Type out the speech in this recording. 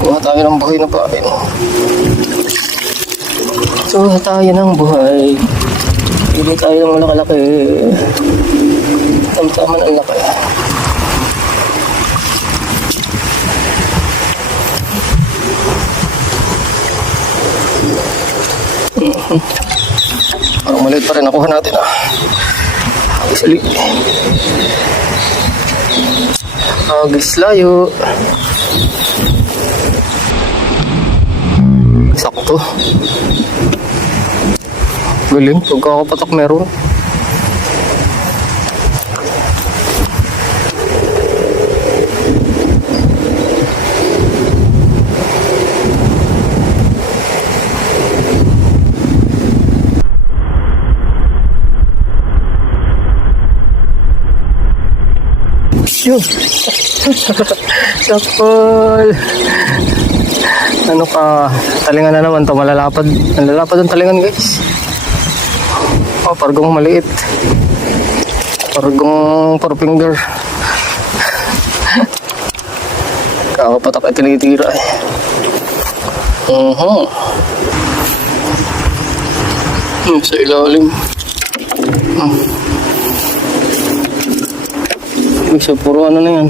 Kuha tayo ng buhay na pain. Kuha tayo ng buhay. Hindi tayo ng malaki-laki. Tamtaman ang laki. Parang maliit pa rin nakuha natin Agis Agis layo. Sakto. Galing, pagkakapatak meron. Yun. Sakpol. Ano ka? Talingan na naman to. Malalapad. Malalapad ang talingan, guys. Oh, pargong maliit. Pargong 4 finger. Kakapatak ay tinitira sa ilalim. Isa puro ano na yan.